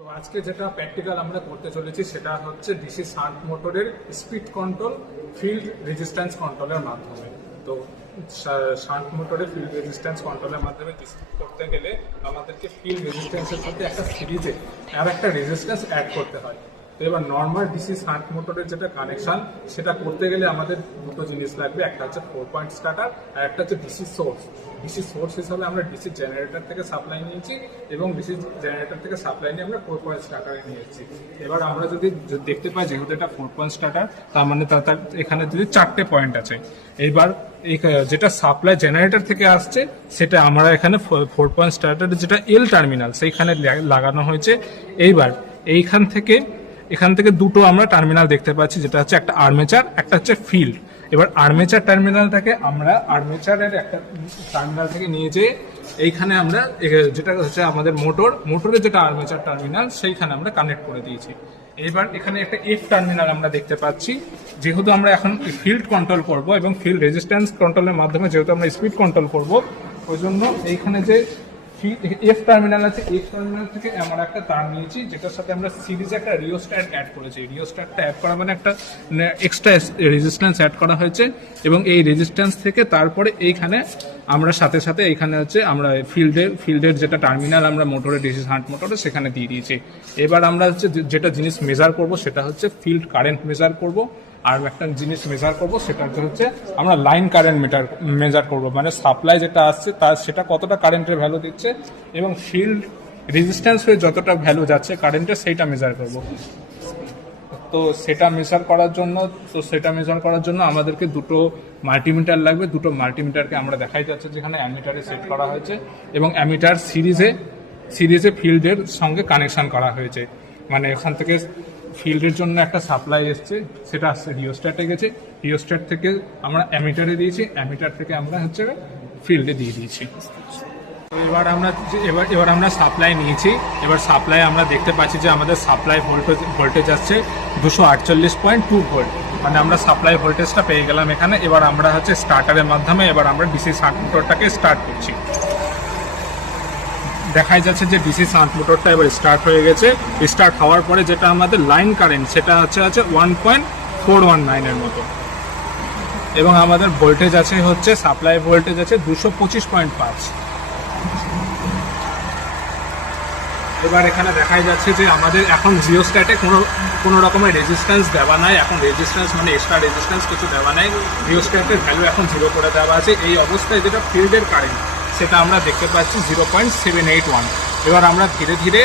তো আজকে যেটা প্র্যাকটিক্যাল আমরা করতে চলেছি সেটা হচ্ছে ডিসি শান্ট মোটরের স্পিড কন্ট্রোল ফিল্ড রেজিস্ট্যান্স কন্ট্রোলের মাধ্যমে। তো শান্ট মোটরের ফিল্ড রেজিস্ট্যান্স কন্ট্রোলের মাধ্যমে করতে গেলে আমাদেরকে ফিল্ড রেজিস্ট্যান্সের সাথে একটা সিরিজে আর একটা রেজিস্ট্যান্স অ্যাড করতে হয়। তো এবার নর্মাল ডিসি শান্ট মোটরের যেটা কানেকশন সেটা করতে গেলে আমাদের দুটো জিনিস লাগবে, একটা হচ্ছে 4 পয়েন্ট স্টার্টার আর একটা হচ্ছে ডিসি সোর্স। ডিসি সোর্স হিসাবে আমরা ডিসি জেনারেটর থেকে সাপ্লাই নিয়েছি এবং ডিসি জেনারেটর থেকে সাপ্লাই নিয়ে আমরা 4 পয়েন্ট স্টার্টারে নিয়ে এসেছি। এবার আমরা যদি দেখতে পাই যেহেতু এটা 4 পয়েন্ট স্টার্টার, তার মানে তার এখানে যদি 4টে পয়েন্ট আছে। এইবার যেটা সাপ্লাই জেনারেটর থেকে আসছে সেটা আমরা এখানে 4 পয়েন্ট স্টার্টারের যেটা এল টার্মিনাল সেইখানে লাগানো হয়েছে। এইবার এখান থেকে দুটো আমরা টার্মিনাল দেখতে পাচ্ছি, যেটা হচ্ছে একটা আর্মেচার, একটা হচ্ছে ফিল্ড। এবার আর্মেচার টার্মিনালটাকে আমরা আর্মেচারের একটা টার্মিনাল থেকে নিয়ে যেয়ে এইখানে আমরা যেটা হচ্ছে আমাদের মোটরের যেটা আর্মেচার টার্মিনাল সেইখানে আমরা কানেক্ট করে দিয়েছি। এবার এখানে একটা এফ টার্মিনাল আমরা দেখতে পাচ্ছি। যেহেতু আমরা এখন ফিল্ড কন্ট্রোল করব এবং ফিল্ড রেজিস্ট্যান্স কন্ট্রোলের মাধ্যমে যেহেতু আমরা স্পিড কন্ট্রোল করব, ওই জন্য এইখানে যে এফ টার্মিনাল আছে, এফ টার্মিনাল থেকে আমরা একটা তার নিয়েছি যেটার সাথে আমরা সিরিজে একটা রিওস্ট্যাট অ্যাড করেছি। রিওস্ট্যাটটা অ্যাড করা মানে একটা এক্সট্রা রেজিস্ট্যান্স অ্যাড করা হয়েছে এবং এই রেজিস্ট্যান্স থেকে তারপরে এইখানে আমরা সাথে সাথে এইখানে হচ্ছে আমরা ফিল্ডের যেটা টার্মিনাল আমরা মোটরের ডিসি শান্ট মোটরে সেখানে দিয়ে দিয়েছি। এবার আমরা হচ্ছে যেটা জিনিস মেজার করব সেটা হচ্ছে ফিল্ড কারেন্ট মেজার করব, আর একটা জিনিস মেজার করব সেটা হচ্ছে আমরা লাইন কারেন্ট মেজার করব, মানে সাপ্লাই যেটা আসছে তার সেটা কতটা কারেন্টের ভ্যালু দিচ্ছে এবং ফিল্ড রেজিস্ট্যান্স হয়ে যতটা ভ্যালু যাচ্ছে কারেন্টের সেইটা মেজার করব। তো সেটা মেজার করার জন্য আমাদেরকে দুটো মাল্টিমিটার লাগবে। দুটো মাল্টিমিটারকে আমরা দেখাই যাচ্ছে যেখানে অ্যামিটারে সেট করা হয়েছে এবং অ্যামিটার সিরিজে ফিল্ডের সঙ্গে কানেকশন করা হয়েছে। মানে এখান থেকে ফিল্ডের জন্য একটা সাপ্লাই এসছে, সেটা আসছে রিওস্ট্যাটে গেছে, রিওস্ট্যাট থেকে আমরা অ্যামিটারে দিয়েছি, অ্যামিটার থেকে আমরা হচ্ছে ফিল্ডে দিয়ে দিয়েছি। তো এবার আমরা সাপ্লাই নিয়েছি। এবার সাপ্লাই আমরা দেখতে পাচ্ছি যে আমাদের সাপ্লাই ভোল্টেজ আসছে 248.2 ভোল্ট, মানে আমরা সাপ্লাই ভোল্টেজটা পেয়ে গেলাম এখানে। এবার আমরা হচ্ছে স্টার্টারের মাধ্যমে এবার আমরা ডিসি শান্ট মোটরটাকে স্টার্ট করছি। দেখাই যাচ্ছে যে ডিসি শান্ট মোটরটা এবার স্টার্ট হয়ে গেছে। স্টার্ট হওয়ার পরে যেটা আমাদের লাইন কারেন্ট সেটা হচ্ছে 1.419 এর মতো এবং আমাদের ভোল্টেজ আছে হচ্ছে সাপ্লাই ভোল্টেজ আছে 225.5। এবার এখানে দেখাই যাচ্ছে যে আমাদের এখন রিওস্ট্যাটে কোনো রকমের রেজিস্ট্যান্স দেওয়া নাই। এখন রেজিস্ট্যান্স মানে এক্সট্রা রেজিস্ট্যান্স কিছু দেওয়া নাই, রিওস্ট্যাটের ভ্যালু এখন 0 করে দেওয়া আছে। এই অবস্থায় যেটা ফিল্ডের কারেন্ট সেটা আমরা দেখতে পাচ্ছি 0.781। এবার আমরা ধীরে ধীরে